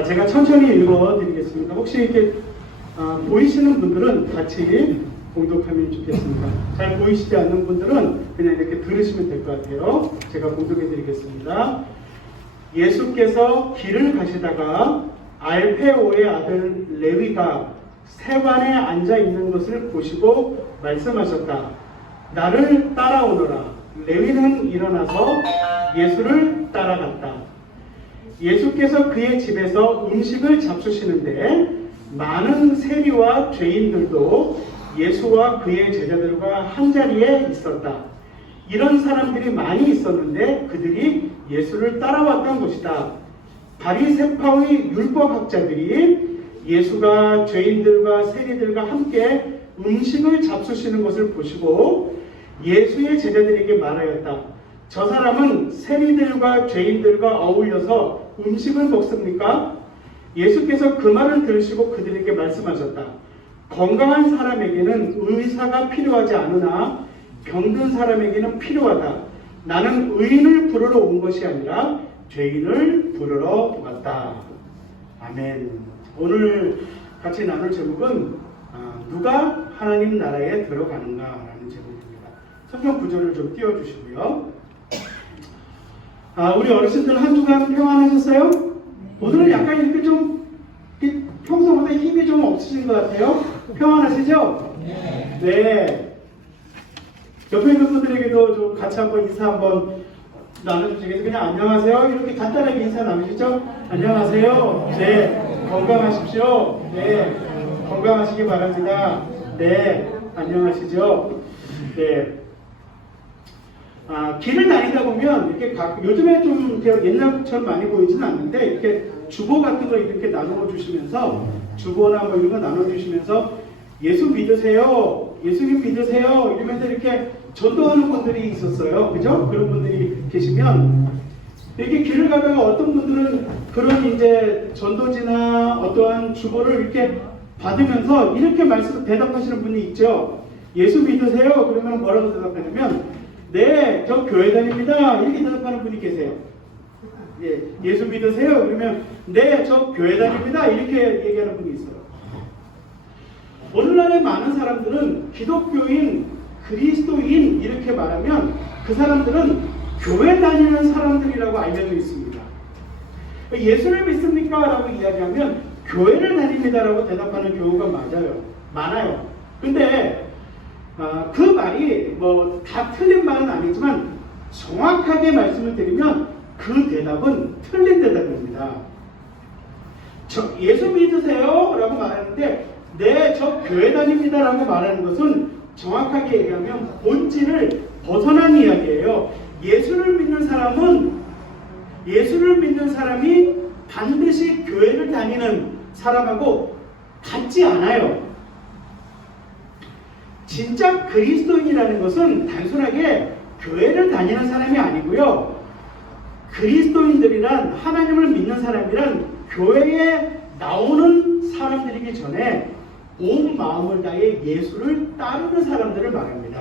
제가 천천히 읽어드리겠습니다. 혹시 이렇게 보이시는 분들은 같이 공독하면 좋겠습니다. 잘 보이시지 않는 분들은 그냥 이렇게 들으시면 될 것 같아요. 제가 공독해드리겠습니다. 예수께서 길을 가시다가 알페오의 아들 레위가 세관에 앉아 있는 것을 보시고 말씀하셨다. 나를 따라오너라. 레위는 일어나서 예수를 따라갔다. 예수께서 그의 집에서 음식을 잡수시는데 많은 세리와 죄인들도 예수와 그의 제자들과 한자리에 있었다. 이런 사람들이 많이 있었는데 그들이 예수를 따라왔던 것이다. 바리새파의 율법학자들이 예수가 죄인들과 세리들과 함께 음식을 잡수시는 것을 보시고 예수의 제자들에게 말하였다. 저 사람은 세리들과 죄인들과 어울려서 음식을 먹습니까? 예수께서 그 말을 들으시고 그들에게 말씀하셨다. 건강한 사람에게는 의사가 필요하지 않으나 병든 사람에게는 필요하다. 나는 의인을 부르러 온 것이 아니라 죄인을 부르러 왔다. 아멘. 오늘 같이 나눌 제목은 누가 하나님 나라에 들어가는가 라는 제목입니다. 성경 구절을 좀 띄워주시고요. 우리 어르신들 한 주간 평안하셨어요? 오늘은 약간 이렇게 좀 평소보다 힘이 좀 없으신 것 같아요. 평안하시죠? 네. 옆에 있는 분들에게도 좀 같이 한번 인사 한번 나눠주시겠어요? 그냥 안녕하세요. 이렇게 간단하게 인사 나누시죠? 안녕하세요. 네. 건강하십시오. 네. 건강하시기 바랍니다. 네. 안녕하시죠? 네. 길을 다니다 보면 이렇게 요즘에 좀 옛날처럼 많이 보이지는 않는데 이렇게 주보 같은 거 이렇게 나눠 주시면서 주보나 뭐 이런 거 나눠 주시면서 예수 믿으세요, 예수님 믿으세요 이러면서 이렇게 전도하는 분들이 있었어요. 그죠? 그런 분들이 계시면 이렇게 길을 가다가 어떤 분들은 그런 이제 전도지나 어떠한 주보를 이렇게 받으면서 이렇게 대답하시는 분이 있죠. 예수 믿으세요? 그러면 뭐라고 대답하냐면 네, 저 교회 다닙니다. 이렇게 대답하는 분이 계세요. 예, 예수 믿으세요? 그러면 네, 저 교회 다닙니다. 이렇게 얘기하는 분이 있어요. 오늘날의 많은 사람들은 기독교인, 그리스도인 이렇게 말하면 그 사람들은 교회 다니는 사람들이라고 알려져 있습니다. 예수를 믿습니까? 라고 이야기하면 교회를 다닙니다. 라고 대답하는 경우가 많아요. 근데 그 말이 뭐 다 틀린 말은 아니지만 정확하게 말씀을 드리면 그 대답은 틀린 대답입니다. 예수 믿으세요? 라고 말하는데 네, 저 교회 다닙니다. 라고 말하는 것은 정확하게 얘기하면 본질을 벗어난 이야기예요. 예수를 믿는 사람이 반드시 교회를 다니는 사람하고 같지 않아요. 진짜 그리스도인이라는 것은 단순하게 교회를 다니는 사람이 아니고요. 그리스도인들이란 하나님을 믿는 사람이란 교회에 나오는 사람들이기 전에 온 마음을 다해 예수를 따르는 사람들을 말합니다.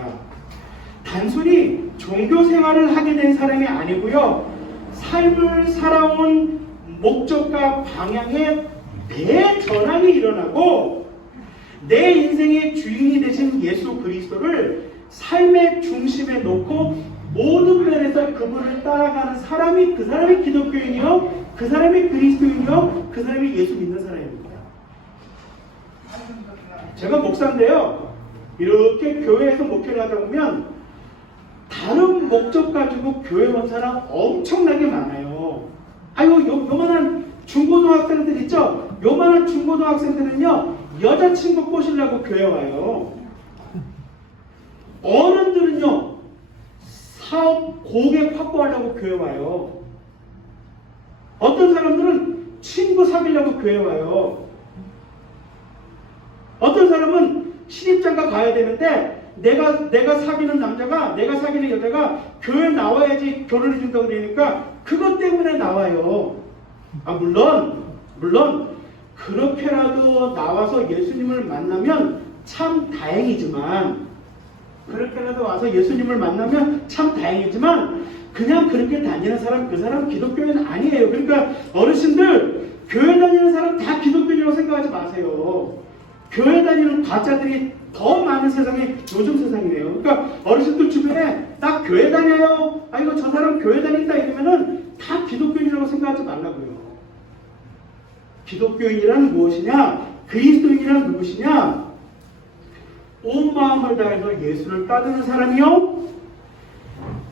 단순히 종교 생활을 하게 된 사람이 아니고요. 삶을 살아온 목적과 방향에 대전환이 일어나고 내 인생의 주인이 되신 예수 그리스도를 삶의 중심에 놓고 모든 면에서 그분을 따라가는 사람이 그 사람이 기독교인이요, 그 사람이 그리스도인이요, 그 사람이 예수 믿는 사람입니다. 제가 목사인데요, 이렇게 교회에서 목회를 하다 보면 다른 목적 가지고 교회 온 사람 엄청나게 많아요. 요만한 중고등학생들 있죠? 요만한 중고등학생들은요, 여자친구 꼬시려고 교회 와요. 어른들은요, 사업 고객 확보하려고 교회 와요. 어떤 사람들은 친구 사귀려고 교회 와요. 어떤 사람은 신입장가 가야 되는데 내가 사귀는 남자가, 내가 사귀는 여자가 교회 나와야지 결혼해 준다고 그러니까 그것 때문에 나와요. 물론 그렇게라도 나와서 예수님을 만나면 참 다행이지만, 그렇게라도 와서 예수님을 만나면 참 다행이지만 그냥 그렇게 다니는 사람, 그 사람 기독교인 아니에요. 그러니까 어르신들, 교회 다니는 사람 다 기독교인이라고 생각하지 마세요. 교회 다니는 가짜들이 더 많은 세상이 요즘 세상이에요. 그러니까 어르신들 주변에 나 교회 다녀요. 아이고 저 사람 교회 다닌다 이러면은 다 기독교인이라고 생각하지 말라고요. 기독교인이란 무엇이냐? 그리스도인이란 누구시냐? 온 마음을 다해서 예수를 따르는 사람이요.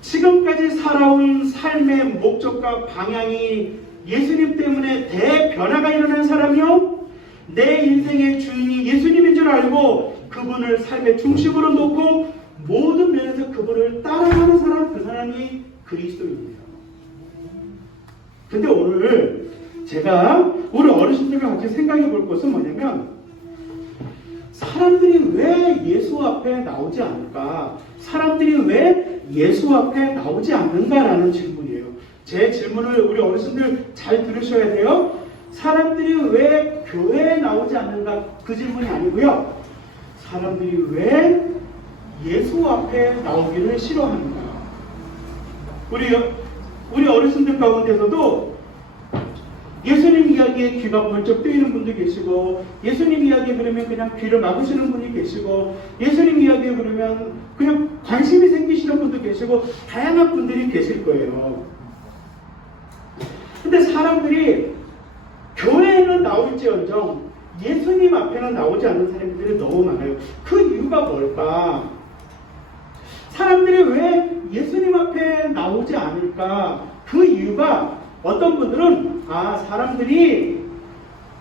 지금까지 살아온 삶의 목적과 방향이 예수님 때문에 대변화가 일어난 사람이요. 내 인생의 주인이 예수님인 줄 알고 그분을 삶의 중심으로 놓고 모든 면에서 그분을 따라가는 사람, 그 사람이 그리스도입니다. 근데 오늘 제가 우리 어르신들과 같이 생각해 볼 것은 뭐냐면 사람들이 왜 예수 앞에 나오지 않을까? 사람들이 왜 예수 앞에 나오지 않는가라는 질문이에요. 제 질문을 우리 어르신들 잘 들으셔야 돼요. 사람들이 왜 교회에 나오지 않는가? 그 질문이 아니고요. 사람들이 왜 예수 앞에 나오기를 싫어하는가? 우리 어르신들 가운데서도 예수님 이야기에 귀가 번쩍 뜨이는 분도 계시고, 예수님 이야기에 그러면 그냥 귀를 막으시는 분이 계시고, 예수님 이야기에 그러면 그냥 관심이 생기시는 분도 계시고, 다양한 분들이 계실 거예요. 근데 사람들이 교회에는 나올지언정 예수님 앞에는 나오지 않는 사람들이 너무 많아요. 그 이유가 뭘까? 사람들이 왜 예수님 앞에 나오지 않을까? 그 이유가 어떤 분들은 사람들이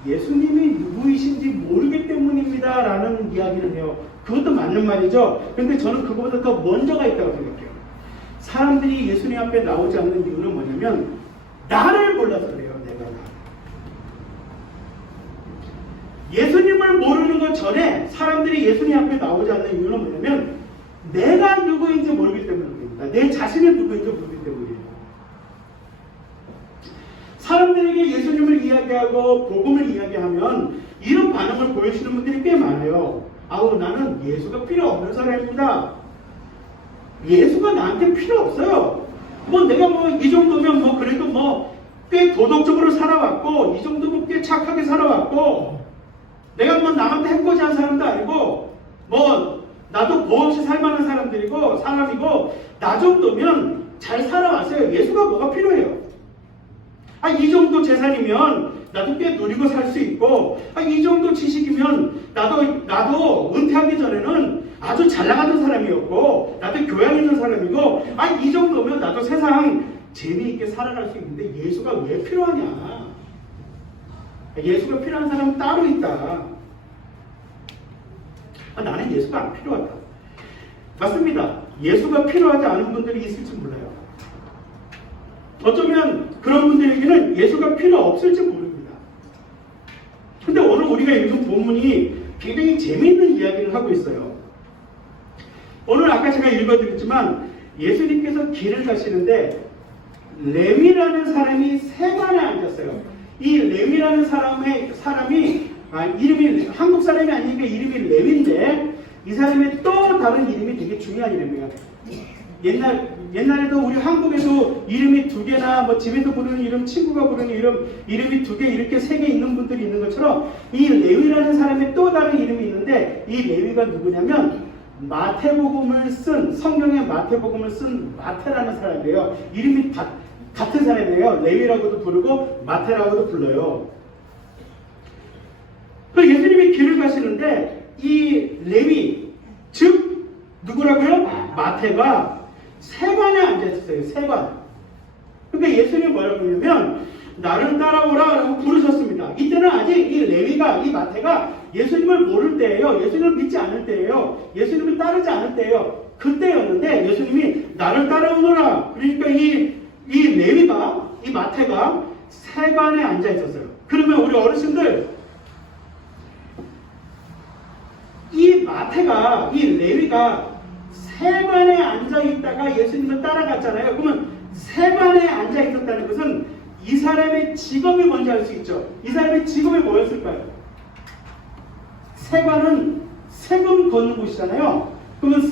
예수님이 누구이신지 모르기 때문입니다 라는 이야기를 해요. 그것도 맞는 말이죠. 그런데 저는 그거보다 더 먼저가 있다고 생각해요. 사람들이 예수님 앞에 나오지 않는 이유는 뭐냐면 나를 몰라서 그래요. 내가 예수님을 모르는 것 전에 사람들이 예수님 앞에 나오지 않는 이유는 뭐냐면 내가 누구인지 모르기 때문입니다. 내 자신이 누구인지 모르기 때문이에요. 사람들에게 예수님을 이야기하고 복음을 이야기하면 이런 반응을 보여주시는 분들이 꽤 많아요. 나는 예수가 필요 없는 사람입니다. 예수가 나한테 필요 없어요. 내가 이 정도면 그래도 꽤 도덕적으로 살아왔고, 이 정도면 꽤 착하게 살아왔고, 내가 남한테 해코지한 사람도 아니고, 나도 보없이 살만한 사람이고, 나 정도면 잘 살아왔어요. 예수가 뭐가 필요해요? 이 정도 재산이면 나도 꽤 누리고 살 수 있고, 이 정도 지식이면 나도 은퇴하기 전에는 아주 잘 나가는 사람이었고, 나도 교양 있는 사람이고, 이 정도면 나도 세상 재미있게 살아갈 수 있는데 예수가 왜 필요하냐? 예수가 필요한 사람은 따로 있다. 나는 예수가 안 필요하다. 맞습니다. 예수가 필요하지 않은 분들이 있을지 몰라요. 어쩌면 그런 분들에게는 예수가 필요 없을지 모릅니다. 근데 오늘 우리가 읽은 본문이 굉장히 재미있는 이야기를 하고 있어요. 오늘 아까 제가 읽어드렸지만 예수님께서 길을 가시는데 레위라는 사람이 세관에 앉았어요. 이 레위라는 사람이 이름이 한국 사람이 아니니까 이름이 레위인데 이 사람의 또 다른 이름이 되게 중요한 이름이에요. 옛날에도 우리 한국에도 이름이 두 개나 집에서 부르는 이름, 친구가 부르는 이름이 두 개, 이렇게 세 개 있는 분들이 있는 것처럼 이 레위라는 사람의 또 다른 이름이 있는데 이 레위가 누구냐면 성경의 마태복음을 쓴 마태라는 사람이에요. 이름이 같은 사람이에요. 레위라고도 부르고 마태라고도 불러요. 그 예수님이 길을 가시는데 이 레위, 즉 누구라고요? 마태가 세관에 앉아있었어요. 세관. 그러니까 예수님이 뭐라고 하냐면 나를 따라오라 라고 부르셨습니다. 이때는 아직 이 레위가, 이 마태가 예수님을 모를 때예요. 예수님을 믿지 않을 때예요. 예수님을 따르지 않을 때예요. 그때였는데 예수님이 나를 따라오너라. 그러니까 이 레위가, 이 마태가 세관에 앉아있었어요. 그러면 우리 어르신들, 이 마태가, 이 레위가 세관에 앉아있다가 예수님을 따라갔잖아요. 그러면 세관에 앉아있었다는 것은 이 사람의 직업이 뭔지 알 수 있죠. 이 사람의 직업이 뭐였을까요? 세관은 세금 걷는 곳이잖아요. 그러면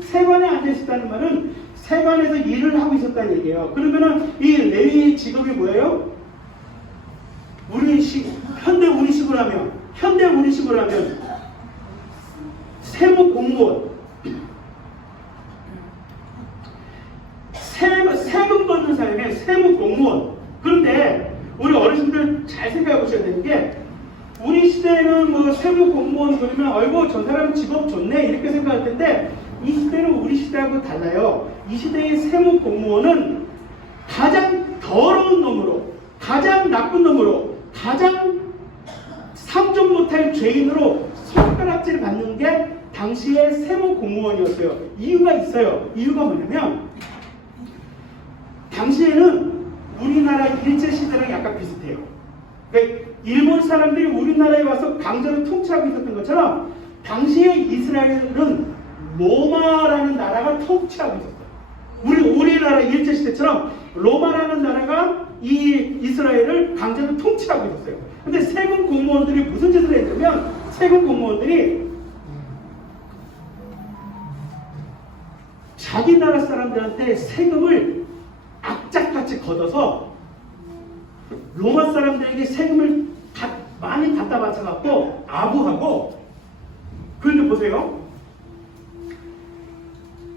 세관에 앉아있었다는 말은 세관에서 일을 하고 있었다는 얘기예요. 그러면은 이 레위의 직업이 뭐예요? 우리 현대 우리식으로 하면 세무 공무원, 세금 받는 사람이 세무 공무원. 그런데 우리 어르신들 잘 생각해 보셔야 되는 게, 우리 시대에는 뭐 세무 공무원 그러면 아이고 저 사람 직업 좋네 이렇게 생각할 텐데, 이 시대는 우리 시대하고 달라요. 이 시대의 세무 공무원은 가장 더러운 놈으로, 가장 나쁜 놈으로, 가장 상종 못할 죄인으로 손가락질 받는 게 당시의 세무 공무원이었어요. 이유가 있어요. 이유가 뭐냐면, 당시에는 우리나라 일제시대랑 약간 비슷해요. 그러니까 일본 사람들이 우리나라에 와서 강제로 통치하고 있었던 것처럼, 당시에 이스라엘은 로마라는 나라가 통치하고 있었어요. 우리나라 일제시대처럼 로마라는 나라가 이 이스라엘을 강제로 통치하고 있었어요. 근데 세금 공무원들이 무슨 짓을 했냐면, 세금 공무원들이 자기 나라 사람들한테 세금을 악착같이 걷어서 로마 사람들에게 세금을 많이 갖다 바쳐갖고 아부하고, 그런데 보세요.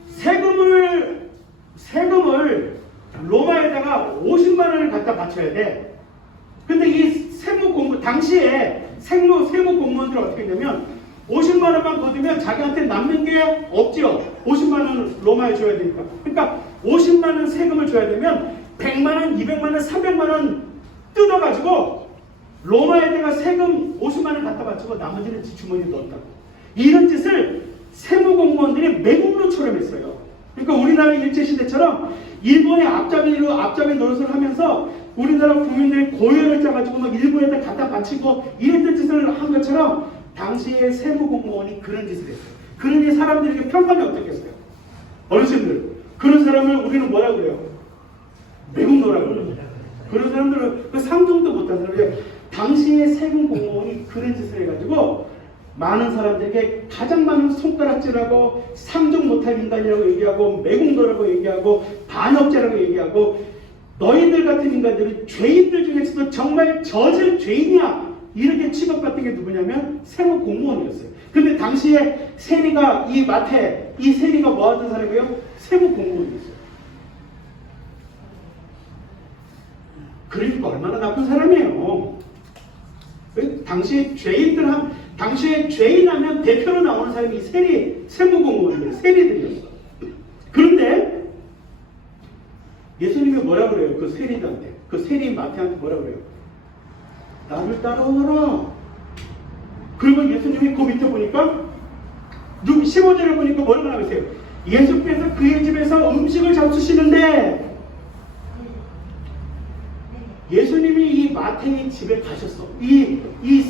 세금을 로마에다가 50만 원을 갖다 바쳐야 돼. 근데 이 당시에 세무 공무원들은 어떻게 했냐면, 50만 원만 거두면 자기한테 남는 게 없지요. 50만 원을 로마에 줘야 되니까. 그러니까 50만 원 세금을 줘야 되면 100만 원, 200만 원, 300만 원 뜯어가지고 로마에다가 세금 50만 원 갖다 바치고 나머지는 지 주머니에 넣었다고. 이런 짓을 세무 공무원들이 매국노처럼 했어요. 그러니까 우리나라 일제시대처럼 일본의 앞잡이 노릇을 하면서 우리나라 국민들이 고열을 짜가지고 막 일본에다 갖다 바치고 이랬던 짓을 한 것처럼, 당시의 세무 공무원이 그런 짓을 했어요. 그러니 사람들에게 평판이 어떻겠어요? 어르신들, 그런 사람을 우리는 뭐라 그래요? 매국노라고 그래요. 그런 사람들은 그 상종도 못한 사람이에요. 당시의 세금 공무원이 그런 짓을 해가지고 많은 사람들에게 가장 많은 손가락질하고, 상종 못할 인간이라고 얘기하고, 매국노라고 얘기하고, 반역죄라고 얘기하고, 너희들 같은 인간들은 죄인들 중에서도 정말 저질 죄인이야 이렇게 취급받던 게 누구냐면 세무 공무원이었어요. 근데 당시에 세리가 이 세리가 뭐 하던 사람이에요? 세무 공무원이었어요. 그러니까 얼마나 나쁜 사람이에요. 당시에 죄인 하면 대표로 나오는 사람이 세무 공무원이에요. 세리들이었어. 그런데 예수님이 뭐라 그래요? 그 세리들한테, 그 세리 마태한테 뭐라 그래요? 나를 따라오너라. 그리고 예수님이 그 밑에 보니까 15절에 보니까 뭐라고 나오세요? 예수께서 그의 집에서 음식을 잡수시는데, 예수님이 이 마태의 집에 가셨어. 이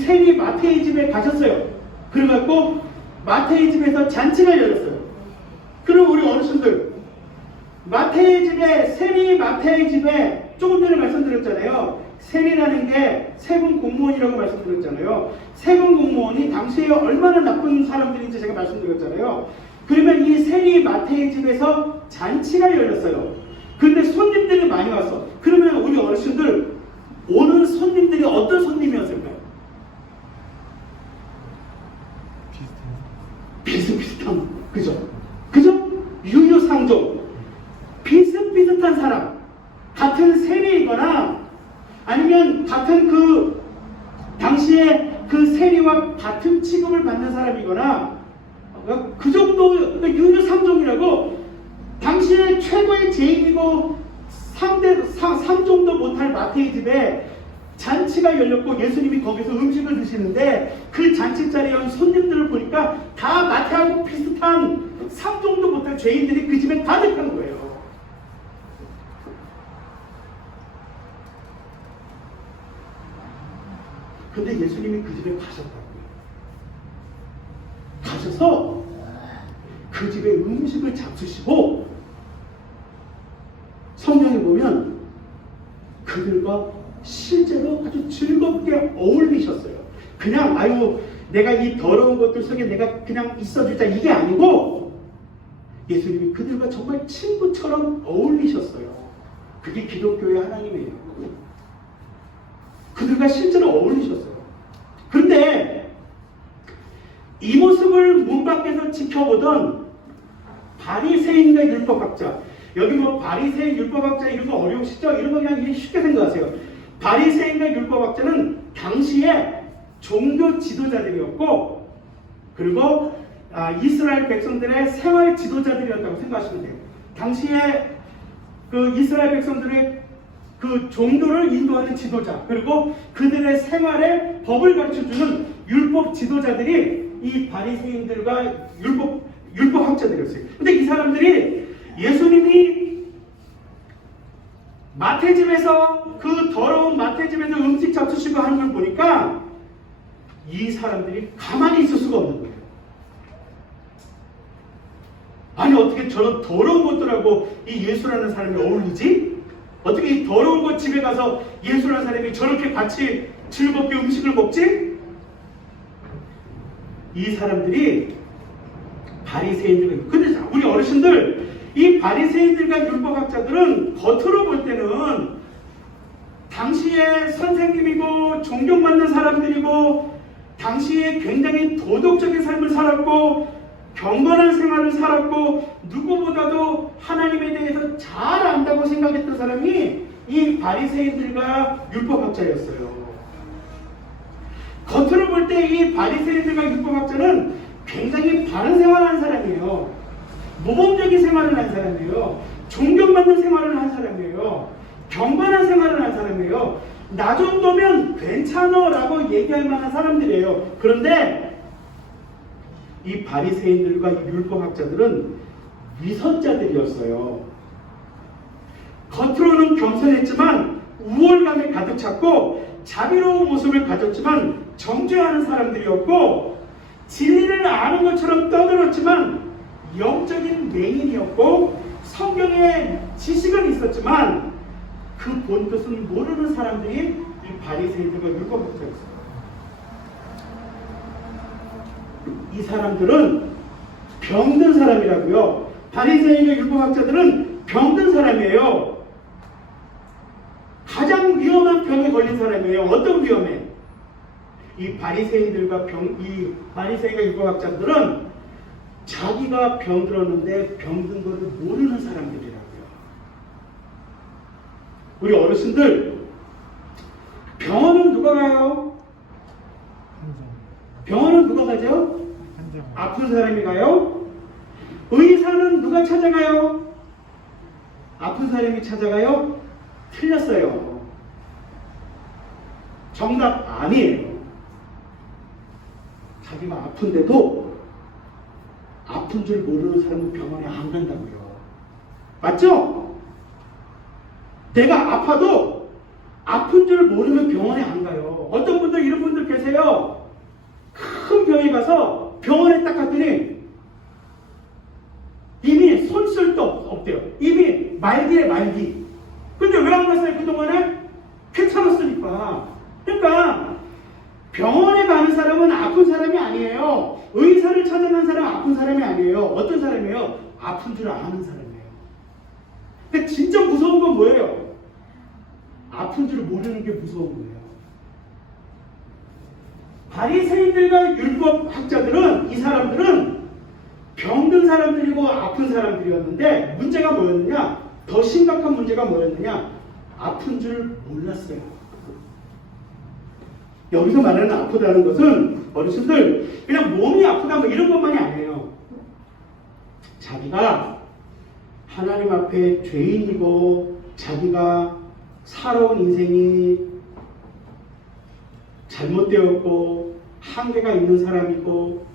세리 마태의 집에 가셨어요. 그래갖고 마태의 집에서 잔치가 열렸어요. 그럼 우리 어르신들, 세리 마태의 집에 조금 전에 말씀드렸잖아요. 세리라는 게 세금 공무원이라고 말씀드렸잖아요. 세금 공무원이 당시에 얼마나 나쁜 사람들인지 제가 말씀드렸잖아요. 그러면 이 세리 마태의 집에서 잔치가 열렸어요. 그런데 손님들이 많이 왔어. 그러면 우리 어르신들, 오는 손님들이 어떤 손님이었을까요? 비슷비슷한, 그죠? 유유상종, 비슷비슷한 사람, 같은 세리이거나 아니면 같은 당시에 그 세리와 같은 취급을 받는 사람이거나, 그 정도 유유상종이라고, 당시에 최고의 죄인이고 상종도 못할 마태의 집에 잔치가 열렸고 예수님이 거기서 음식을 드시는데, 그 잔치 자리에 온 손님들을 보니까 다 마태하고 비슷한 상종도 못할 죄인들이 그 집에 가득한 거예요. 근데 예수님이 그 집에 가셨다고요. 가셔서 그 집에 음식을 잡수시고, 성경에 보면 그들과 실제로 아주 즐겁게 어울리셨어요. 그냥 내가 이 더러운 것들 속에 내가 그냥 있어주자 이게 아니고, 예수님이 그들과 정말 친구처럼 어울리셨어요. 그게 기독교의 하나님이에요. 그들과 실제로 어울리셨어요. 그런데 이 모습을 문 밖에서 지켜보던 바리새인과 율법학자, 여기 뭐 바리새인, 율법학자 이런 거 어려우시죠? 이런 거 그냥 쉽게 생각하세요. 바리새인과 율법학자는 당시에 종교 지도자들이었고, 그리고 이스라엘 백성들의 생활 지도자들이었다고 생각하시면 돼요. 당시에 그 이스라엘 백성들의 그 종교를 인도하는 지도자, 그리고 그들의 생활에 법을 가르쳐주는 율법 지도자들이 이 바리새인들과 율법학자들이었어요. 근데 이 사람들이 예수님이 마태집에서 그 더러운 마태집에서 음식 잡수시고 하는 걸 보니까 이 사람들이 가만히 있을 수가 없는 거예요. 아니 어떻게 저런 더러운 것들하고 이 예수라는 사람이 어울리지? 어떻게 이 더러운 것 집에 가서 예수라는 사람이 저렇게 같이 즐겁게 음식을 먹지? 이 사람들이 바리새인들과, 근데 우리 어르신들, 이 바리새인들과 율법학자들은 겉으로 볼 때는 당시에 선생님이고 존경받는 사람들이고 당시에 굉장히 도덕적인 삶을 살았고 경건한 생활을 살았고 누구보다도 하나님에 대해서 잘 안다고 생각했던 사람이 이 바리새인들과 율법학자였어요. 겉으로 볼 때 이 바리새인들과 율법학자는 굉장히 바른 생활을 한 사람이에요. 모범적인 생활을 한 사람이에요. 존경받는 생활을 한 사람이에요. 경건한 생활을 한 사람이에요. 나 정도면 괜찮아 라고 얘기할 만한 사람들이에요. 그런데 이 바리새인들과 율법학자들은 위선자들이었어요. 겉으로는 겸손했지만 우월감에 가득 찼고 자비로운 모습을 가졌지만 정죄하는 사람들이었고 진리를 아는 것처럼 떠들었지만 영적인 맹인이었고 성경에 지식은 있었지만 그 본뜻은 모르는 사람들이 이 바리새인들과 율법학자였어요. 이 사람들은 병든 사람이라고요. 바리새인과 율법학자들은 병든 사람이에요. 가장 위험한 병에 걸린 사람이에요. 어떤 위험에? 이 바리새인과 율법학자들은 자기가 병들었는데 병든 것을 모르는 사람들이라고요. 우리 어르신들, 병원은 누가 가요? 병원은 누가 가죠? 아픈 사람이 가요? 의사는 누가 찾아가요? 아픈 사람이 찾아가요? 틀렸어요. 정답 아니에요. 자기가 아픈데도 아픈 줄 모르는 사람은 병원에 안 간다고요. 맞죠? 내가 아파도 아픈 줄 모르면 병원에 안 가요. 어떤 분들, 이런 분들 계세요. 큰 병에 가서 병원에 딱 갔더니 이미 손 쓸 데 없대요. 이미 말기에 말기. 근데 왜 안 갔어요? 그동안에? 괜찮았으니까. 그러니까 병원에 가는 사람은 아픈 사람이 아니에요. 의사를 찾아간 사람은 아픈 사람이 아니에요. 어떤 사람이에요? 아픈 줄 아는 사람이에요. 근데 진짜 무서운 건 뭐예요? 아픈 줄 모르는 게 무서운 거예요. 바리새인들과 율법학자들은, 이 사람들은 병든 사람들이고 아픈 사람들이었는데 문제가 뭐였느냐? 더 심각한 문제가 뭐였느냐? 아픈 줄 몰랐어요. 여기서 말하는 아프다는 것은 어르신들 그냥 몸이 아프다 뭐 이런 것만이 아니에요. 자기가 하나님 앞에 죄인이고 자기가 살아온 인생이 잘못되었고 한계가 있는 사람이고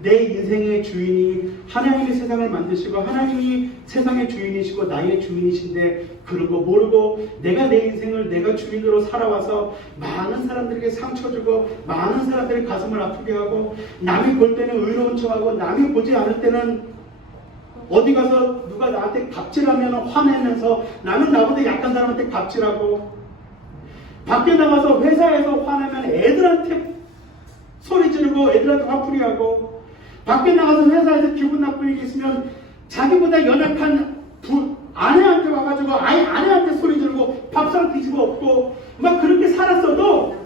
내 인생의 주인이 하나님이 세상을 만드시고 하나님이 세상의 주인이시고 나의 주인이신데 그런 거 모르고 내가 내 인생을 내가 주인으로 살아와서 많은 사람들에게 상처 주고 많은 사람들의 가슴을 아프게 하고 남이 볼 때는 의로운 척하고 남이 보지 않을 때는 어디 가서 누가 나한테 갑질하면 화내면서 나는 나보다 약한 사람한테 갑질하고 밖에 나가서 회사에서 화내면 애들한테 소리 지르고 애들한테 화풀이하고 밖에 나가서 회사에서 기분 나쁜 일이 있으면 자기보다 연약한 아내한테 와가지고 아내한테 소리 지르고 밥상 뒤집어 엎고 막 그렇게 살았어도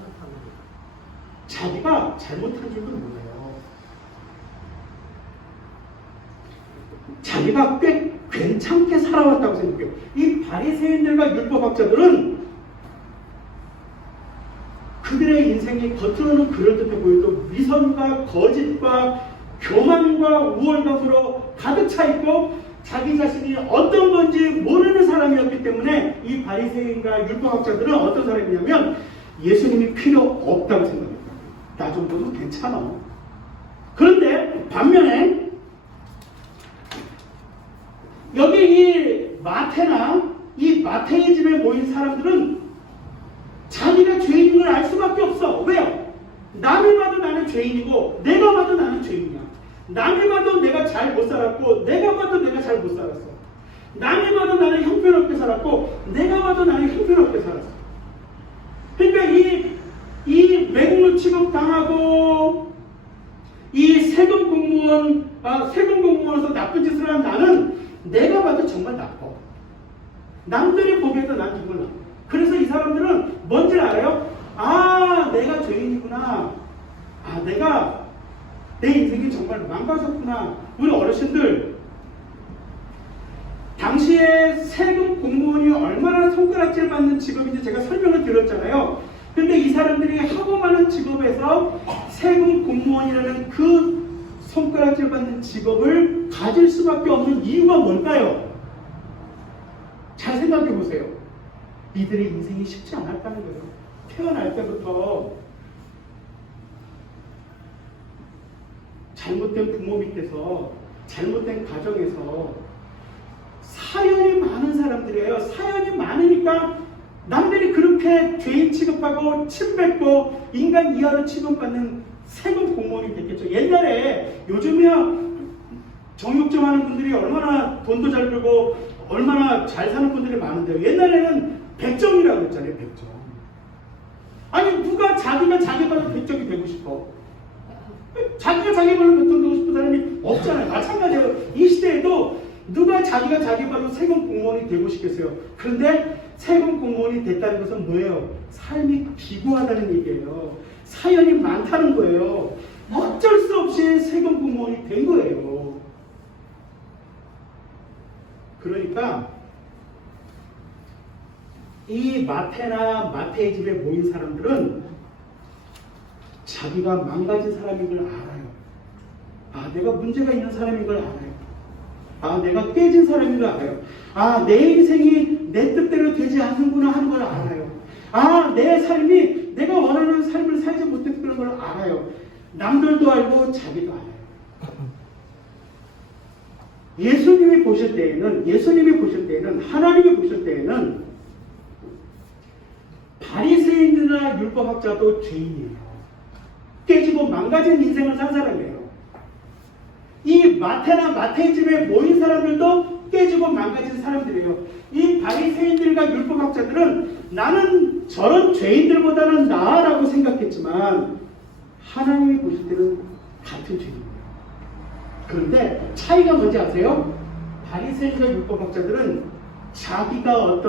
자기가 잘못한 줄도 몰라요. 자기가 꽤 괜찮게 살아왔다고 생각해요. 이 바리새인들과 율법학자들은 그들의 인생이 겉으로는 그럴듯해 보여도 위선과 거짓과 교만과 우월감으로 가득 차 있고 자기 자신이 어떤 건지 모르는 사람이었기 때문에 이 바리새인과 율법학자들은 어떤 사람이냐면 예수님이 필요 없다고 생각합니다. 나 정도는 괜찮아. 그런데 반면에 여기 이 마태나 이 마태의 집에 모인 사람들은 자기가 죄인인 걸 알 수밖에 없어. 왜요? 남이 봐도 나는 죄인이고 내가 봐도 나는 죄인이야. 남이 봐도 내가 잘 못 살았고 내가 봐도 내가 잘 못 살았어. 남이 봐도 나는 형편없게 살았고 내가 봐도 나는 형편없게 살았어. 그러니까 이 맹물 취급당하고 이 세금 공무원으로서 나쁜 짓을 한 나는 내가 봐도 정말 나빠. 남들이 보기에도 난 정말 나빠. 그래서 이 사람들은 뭔지 알아요? 아, 내가 죄인이구나. 아, 내가 내 인생이 정말 망가졌구나. 우리 어르신들 당시에 세금 공무원이 얼마나 손가락질 받는 직업인지 제가 설명을 드렸잖아요. 근데 이 사람들이 하고 많은 직업에서 세금 공무원이라는 그 손가락질 받는 직업을 가질 수밖에 없는 이유가 뭘까요? 잘 생각해 보세요. 이들의 인생이 쉽지 않았다는 거예요. 태어날 때부터 잘못된 부모 밑에서 잘못된 가정에서 사연이 많은 사람들이에요. 사연이 많으니까 남들이 그렇게 죄인 취급하고 침뱉고 인간 이하로 취급받는 세금 공무원이 됐겠죠. 옛날에 요즘이야 정육점 하는 분들이 얼마나 돈도 잘 벌고 얼마나 잘 사는 분들이 많은데요. 옛날에는 백정이라고 했잖아요. 백정. 아니 누가 자기가 자기 발로 백정이 되고 싶어? 자기가 자기 발로 백정 되고 싶은 사람이 없잖아요. 마찬가지예요. 이 시대에도 누가 자기가 자기 발로 세금 공무원이 되고 싶겠어요. 그런데 세금 공무원이 됐다는 것은 뭐예요? 삶이 기구하다는 얘기예요. 사연이 많다는 거예요. 어쩔 수 없이 세금 공무원이 된 거예요. 그러니까 이 마태나 마태의 집에 모인 사람들은 자기가 망가진 사람인 걸 알아요. 아, 내가 문제가 있는 사람인 걸 알아요. 아, 내가 깨진 사람인 걸 알아요. 아, 내 인생이 내 뜻대로 되지 않는구나 하는 걸 알아요. 아, 내 삶이 내가 원하는 삶을 살지 못했던 걸 알아요. 남들도 알고 자기도 알아요. 예수님이 보실 때에는 하나님이 보실 때에는 바리새인들이나 율법학자도 죄인이에요. 깨지고 망가진 인생을 산 사람이에요. 이 마태나 마태의 집에 모인 사람들도 깨지고 망가진 사람들이에요. 이 바리새인들과 율법학자들은 나는 저런 죄인들보다는 나아라고 생각했지만 하나님이 보실 때는 같은 죄인이에요. 그런데 차이가 뭔지 아세요? 바리새인과 율법학자들은 자기가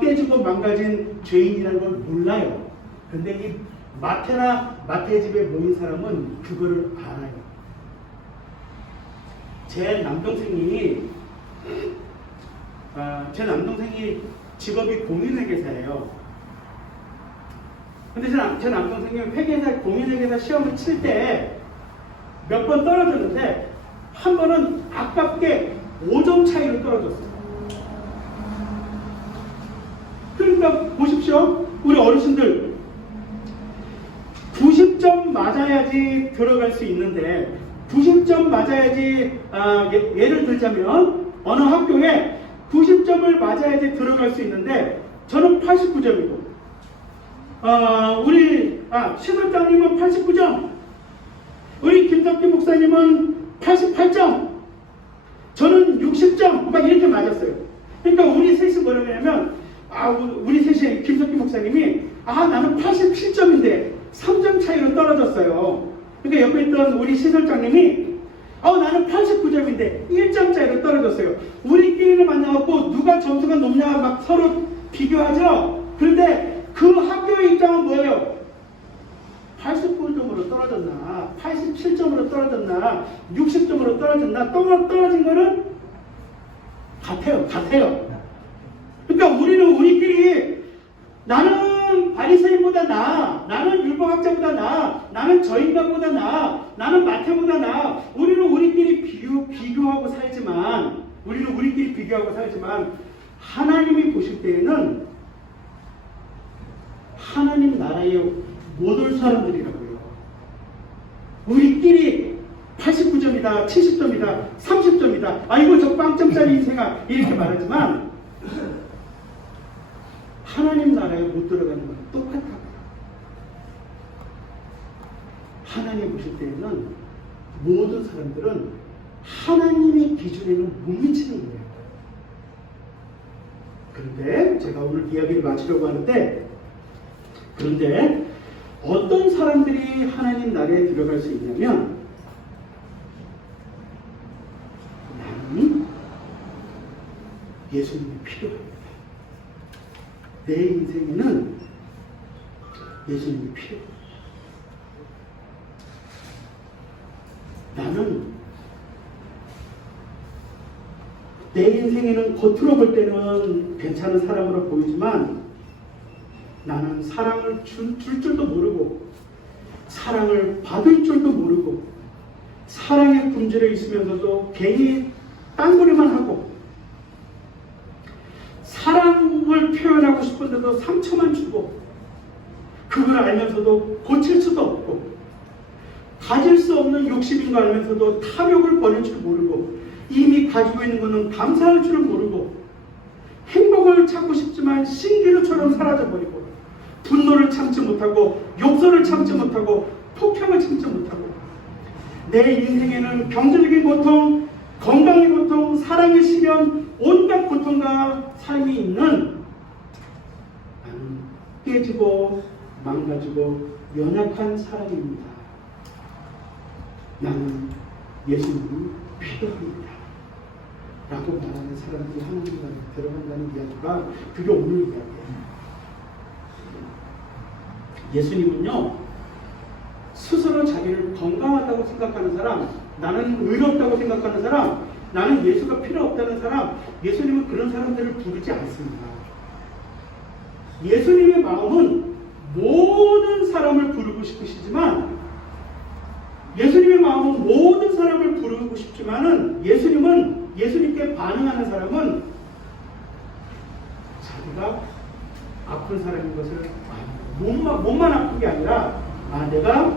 깨지고 망가진 죄인이라는 걸 몰라요. 그런데 이 마태나 마태의 집에 모인 사람은 그거를 알아요. 제 남동생이 직업이 공인회계사예요. 근데 제 남동생이 공인회계사 시험을 칠 때 몇 번 떨어졌는데 한 번은 아깝게 5점 차이로 떨어졌어요. 그러니까 보십시오. 우리 어르신들 90점 맞아야지 들어갈 수 있는데 90점 맞아야지 예를 들자면 어느 학교에 90점을 맞아야지 들어갈 수 있는데 저는 89점이고 우리 시설장님은 89점, 우리 김덕기 목사님은 88점, 저는 60점 막 이렇게 맞았어요. 그러니까 우리 셋이 뭐라고 하냐면 우리 셋이 김덕기 목사님이 나는 87점인데 3점 차이로 떨어졌어요. 그러니까 옆에 있던 우리 시설장님이 나는 89점인데 1점 차이로 떨어졌어요. 우리끼리는 만나갖고 누가 점수가 높냐 막 서로 비교하죠. 그런데 그 학교의 입장은 뭐예요? 89점으로 떨어졌나, 87점으로 떨어졌나, 60점으로 떨어졌나, 떨어진 거는 같아요. 그러니까 우리는 우리끼리 나는 바리새인보다 나아, 나는 율법학자보다 나아, 나는 저 인간보다 나아, 나는 마태보다 나아. 우리는 우리끼리 비교하고 살지만, 하나님이 보실 때에는 하나님 나라에 못 올 사람들이라고요. 우리끼리 89점이다, 70점이다, 30점이다. 아이고 저 빵점짜리 인생아 이렇게 말하지만 하나님 나라에 못 들어가는 건 똑같아요. 하나님 보실 때에는 모든 사람들은 하나님의 기준에는 못 미치는 거예요. 그런데 제가 오늘 이야기를 마치려고 하는데, 그런데 어떤 사람들이 하나님 나라에 들어갈 수 있냐면, 나는 예수님이 필요합니다. 내 인생에는 예수님이 필요합니다. 나는 내 인생에는 겉으로 볼 때는 괜찮은 사람으로 보이지만 나는 사랑을 줄 줄도 모르고 사랑을 받을 줄도 모르고 사랑의 굶주려 있으면서도 괜히 딴소리만 하고 사랑을 표현하고 싶은데도 상처만 주고 그걸 알면서도 고칠 수도 없고 가질 수 없는 욕심인 거 알면서도 탐욕을 버릴 줄 모르고 이미 가지고 있는 것은 감사할 줄을 모르고 행복을 찾고 싶지만 신기루처럼 사라져버리고 분노를 참지 못하고 욕설을 참지 못하고 폭행을 참지 못하고 내 인생에는 경제적인 고통, 건강의 고통, 사랑의 시련, 온갖 고통과 삶이 있는 나는 깨지고 망가지고 연약한 사람입니다. 나는 예수님이 필요합니다. 라고 말하는 사람들이 하나님 나라에 들어간다는 이야기가 그게 오늘 이야기예요. 예수님은요, 스스로 자기를 건강하다고 생각하는 사람, 나는 의롭다고 생각하는 사람, 나는 예수가 필요 없다는 사람, 예수님은 그런 사람들을 부르지 않습니다. 예수님의 마음은 모든 사람을 부르고 싶으시지만, 예수님의 마음은 모든 사람을 부르고 싶지만은 예수님께 반응하는 사람은 자기가 아픈 사람인 것을 몸만 아픈 게 아니라 내가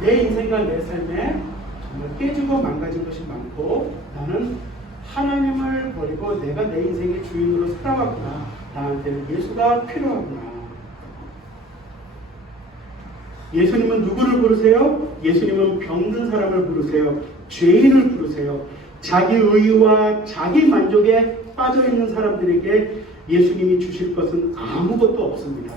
내 인생과 내 삶에 정말 깨지고 망가진 것이 많고 나는 하나님을 버리고 내가 내 인생의 주인으로 살아가구나. 나한테는 예수가 필요하구나. 예수님은 누구를 부르세요? 예수님은 병든 사람을 부르세요. 죄인을 부르세요. 자기 의와 자기 만족에 빠져있는 사람들에게 예수님이 주실 것은 아무것도 없습니다.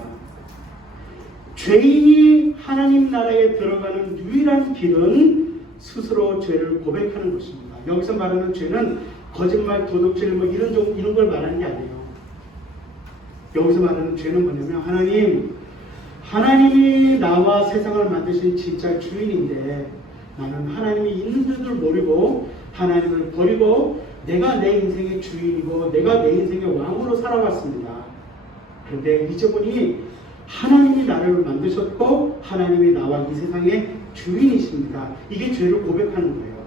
죄인이 하나님 나라에 들어가는 유일한 길은 스스로 죄를 고백하는 것입니다. 여기서 말하는 죄는 거짓말, 도둑질 이런 걸 말하는 게 아니에요. 여기서 말하는 죄는 뭐냐면 하나님이 나와 세상을 만드신 진짜 주인인데 나는 하나님이 있는 줄을 모르고 하나님을 버리고 내가 내 인생의 주인이고 내가 내 인생의 왕으로 살아왔습니다. 그런데 잊어보니 하나님이 나를 만드셨고 하나님이 나와 이 세상의 주인이십니다. 이게 죄를 고백하는 거예요.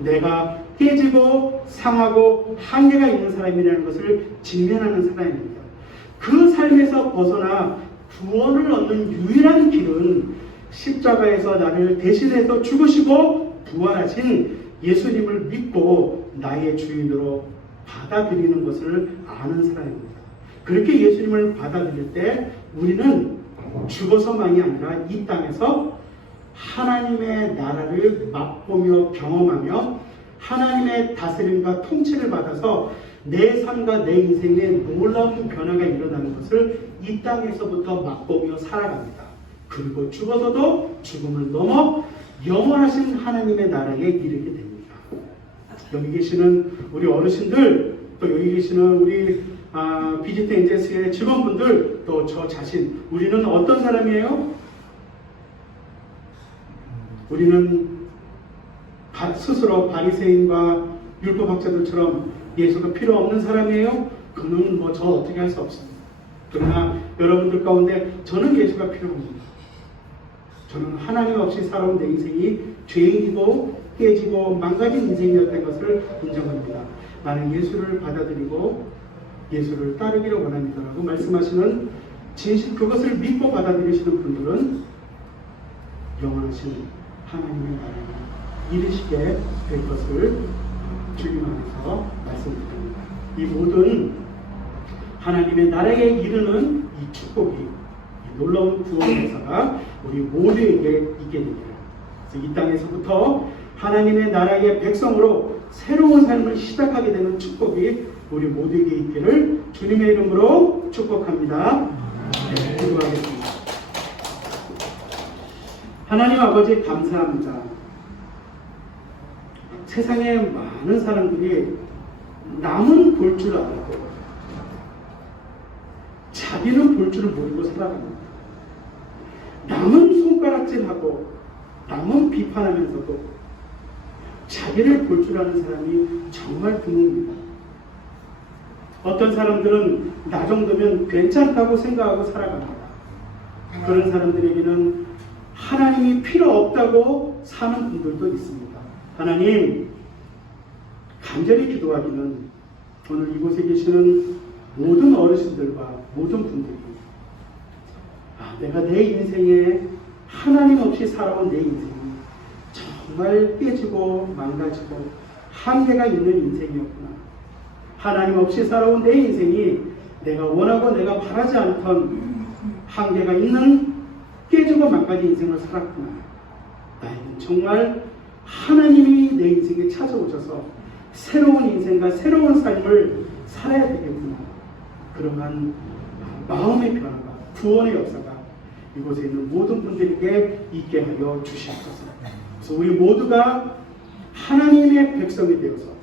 내가 깨지고 상하고 한계가 있는 사람이라는 것을 직면하는 사람입니다. 그 삶에서 벗어나 구원을 얻는 유일한 길은 십자가에서 나를 대신해서 죽으시고 부활하신 예수님을 믿고 나의 주인으로 받아들이는 것을 아는 사람입니다. 그렇게 예수님을 받아들일 때 우리는 죽어서만이 아니라 이 땅에서 하나님의 나라를 맛보며 경험하며 하나님의 다스림과 통치를 받아서 내 삶과 내 인생에 놀라운 변화가 일어나는 것을 이 땅에서부터 맛보며 살아갑니다. 그리고 죽어서도 죽음을 넘어 영원하신 하나님의 나라에 이르게 됩니다. 여기 계시는 우리 어르신들, 또 여기 계시는 우리 비지트 엔젤스의 직원분들 또 저 자신 우리는 어떤 사람이에요? 우리는 스스로 바리새인과 율법학자들처럼 예수가 필요 없는 사람이에요? 그는 뭐 저 어떻게 할 수 없습니다. 그러나 여러분들 가운데 저는 예수가 필요합니다. 저는 하나님 없이 살아온 내 인생이 죄인이고 깨지고 망가진 인생이었던 것을 인정합니다. 나는 예수를 받아들이고 예수를 따르기를 원합니다 라고 말씀하시는 진실, 그것을 믿고 받아들이시는 분들은 영원하신 하나님의 나라에 이르시게 될 것을 주님 안에서 말씀드립니다. 이 모든 하나님의 나라에 이르는 이 축복이, 이 놀라운 구원 역사가 우리 모두에게 있게 됩니다. 그래서 이 땅에서부터 하나님의 나라의 백성으로 새로운 삶을 시작하게 되는 축복이 우리 모두에게 있기를 주님의 이름으로 축복합니다. 네, 기도하겠습니다. 하나님 아버지 감사합니다. 세상에 많은 사람들이 남은 볼 줄 알고 자기는 볼 줄을 모르고 살아갑니다. 남은 손가락질하고 남은 비판하면서도 자기를 볼 줄 아는 사람이 정말 드뭅니다. 어떤 사람들은 나 정도면 괜찮다고 생각하고 살아갑니다. 그런 사람들에게는 하나님이 필요 없다고 사는 분들도 있습니다. 하나님, 간절히 기도하기는 오늘 이곳에 계시는 모든 어르신들과 모든 분들이 내가 내 인생에 하나님 없이 살아온 내 인생이 정말 깨지고 망가지고 한계가 있는 인생이었구나. 하나님 없이 살아온 내 인생이 내가 원하고 내가 바라지 않던 한계가 있는 깨지고 망가진 인생을 살았구나. 나에겐 정말 하나님이 내 인생에 찾아오셔서 새로운 인생과 새로운 삶을 살아야 되겠구나. 그러한 마음의 변화가, 구원의 역사가 이곳에 있는 모든 분들에게 있게 하여 주시옵소서. 그래서 우리 모두가 하나님의 백성이 되어서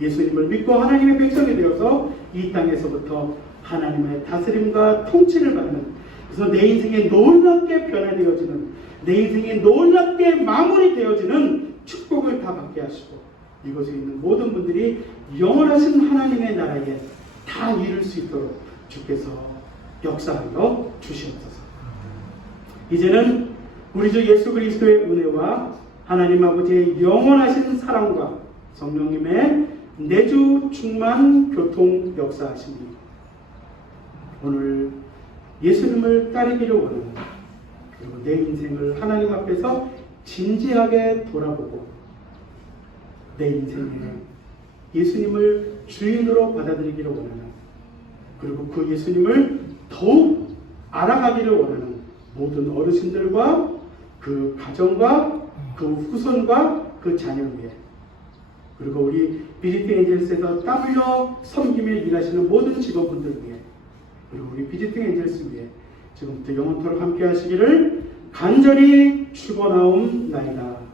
예수님을 믿고 하나님의 백성이 되어서 이 땅에서부터 하나님의 다스림과 통치를 받는, 그래서 내 인생에 놀랍게 변화되어지는, 내 인생에 놀랍게 마무리되어지는 축복을 다 받게 하시고 이곳에 있는 모든 분들이 영원하신 하나님의 나라에 다 이룰 수 있도록 주께서 역사하여 주시옵소서. 이제는 우리 주 예수 그리스도의 은혜와 하나님 아버지의 영원하신 사랑과 성령님의 내주 충만 교통 역사하심이 오늘 예수님을 따르기를 원하는, 그리고 내 인생을 하나님 앞에서 진지하게 돌아보고 내 인생에 예수님을 주인으로 받아들이기를 원하는, 그리고 그 예수님을 더욱 알아가기를 원하는 모든 어르신들과 그 가정과 그 후손과 그 자녀 위에, 그리고 우리 비지트 엔젤스에서 땀 흘려 섬기며 일하시는 모든 직원분들 위해, 그리고 우리 비지트 엔젤스 위해 지금부터 영원토록 함께 하시기를 간절히 축원하옵나이다.